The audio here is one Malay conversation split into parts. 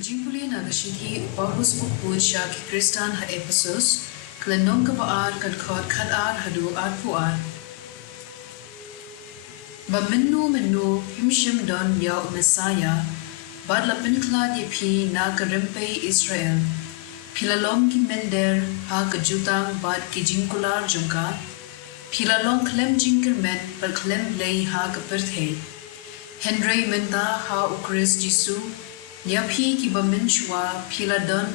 Jingpule nagashiki Paulus bukpud siya ki Kristan ha Ephesus, klenong kabaar kadkot kadar hadu at puan. Ba menu himshim don ya Messiah, bad la pinklad yepi na karimpe Israel, pilalong ki mender ha kajutang bad ki jingkular jungka, pilalong klem jingkermen per klem Blei ha kapirthe, Henry menta ha ukris Jisu, Yapi ki baminchwa piladon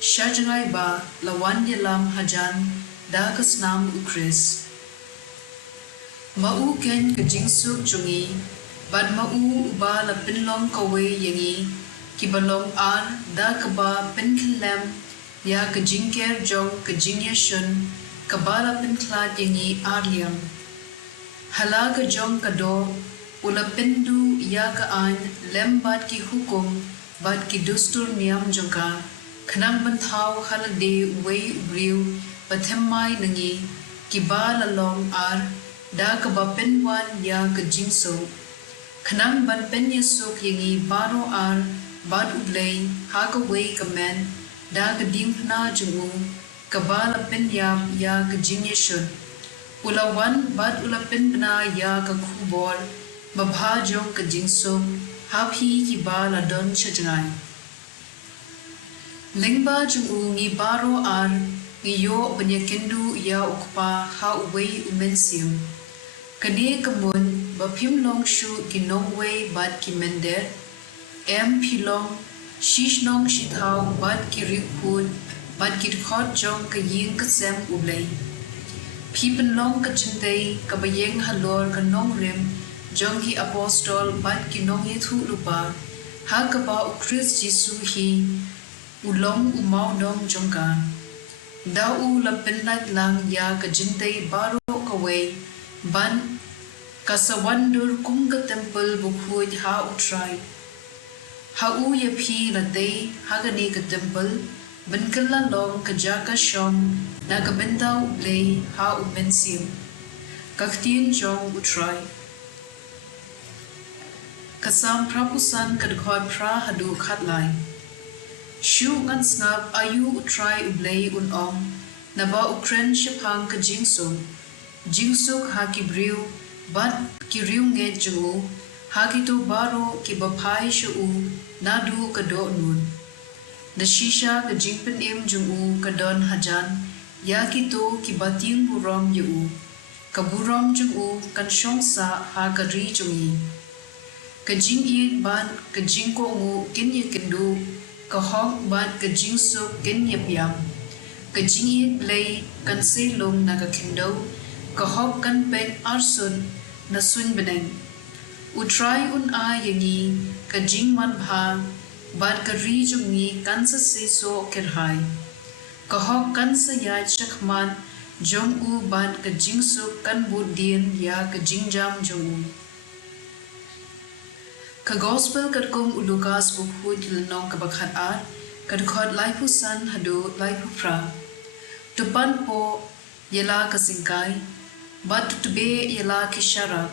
shajangai ba lawan yelam hajan da kasnam ukris. Mau ken kejingsu jungi bad mau ba la pinlong kawe yengi ki balong ar da kaba pinkelem ya kejingker jong kejingyashun kabala pinklad yengi arliam. Hala ka jong kado ula pindu ya kaan lembat ki hukum Bad ki dustur niyam jongka, kanang banthaw halade way ubriw, bathemmay nangi, ki ba lalong ar, da ka ba penwan ya ka jingso. Kanang ban penyesok yengi baro ar, bad ublay, ha ka way ka men, da ka dimhna jungu, ka ba la penyap ya ka jingyeshun. Ulawan bad ula penbna ya ka kubor, babhajong ka jingsok, Hapi ki ba la don chajangai. Lingba jungu ngi baro ar ngi yo banyakindu ya ukpa ha uwei umensium. Kani kamun ba pimlong shu ki nongwei bad ki mender. Pilong shish nong shithau bad ki rikpud bad ki khot jong ka yin ka sem ublei. Pipenlong ka chintay ka bayeng halor ka nong rim Jong ki apostol bat ki nong yethu lupa ha ka ba ukris Jisu hi ulong umau dong jongka da u la penlat lang ya ka jintay baro kawe ban kasawandur kum ka temple bukhuj ha utray ha u ye phi la day ha ka ni ka temple ban kala long ka jaka shom na ka bentaw Blei ha umensim ka ktien jong utray Kasam prapusan kadkhot pra hadu khatlai. Shu ngan snap ayu utrai ublei unom, naba ukren shipang ka jingsuk. Jingsuk ha ki briu, bat ki riu nge jungu, ha ki to baro ki bapai shu nadu ka do nun. Da shisha ka jingpen im jungu ka don hajan, ya ki to ki bating burom yu. Ka burom jungu kan shong sa ha ka ri jungi. Kajing iit ban kajing ko ngu kinya kindu kahok ban kajing so kinya piam kajing iit Blei kan selong na kakindo kahok kan pek arsun na sun beneng utray a yangi kajing man bha ban kari jungi kan sa seso kerhai kahok kan sa ya chakman jong u ban kajing so kan budin ya kajing jam jong Ka gospel kad kum ulukas bukhud lanong kabakhat at kad khot laipu san hadu laipu pra tupan po yela kasingkai bat tube yela kishara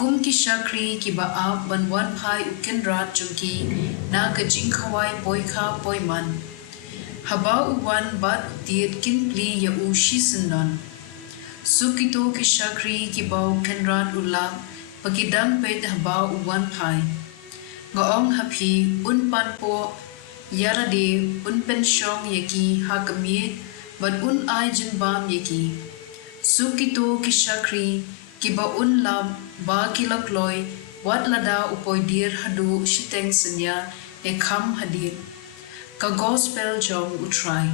kum ki shakri ki baab banwan phai ukendrat chungki na ka jingkhawai poikha poiman haba uwan bat tiet kinpli ya u shisindon sukito ki shakri ki bau kendrat ulam pagidang pet haba uwan phai Ngaong hapi unpan po yarade unpen shong yaki hakamit but ay jinbam yaki sukito kishakri kiba unlam ba kilakloy wat lada upoy dir hadu shiteng senya e kham hadir ka gospel jong utray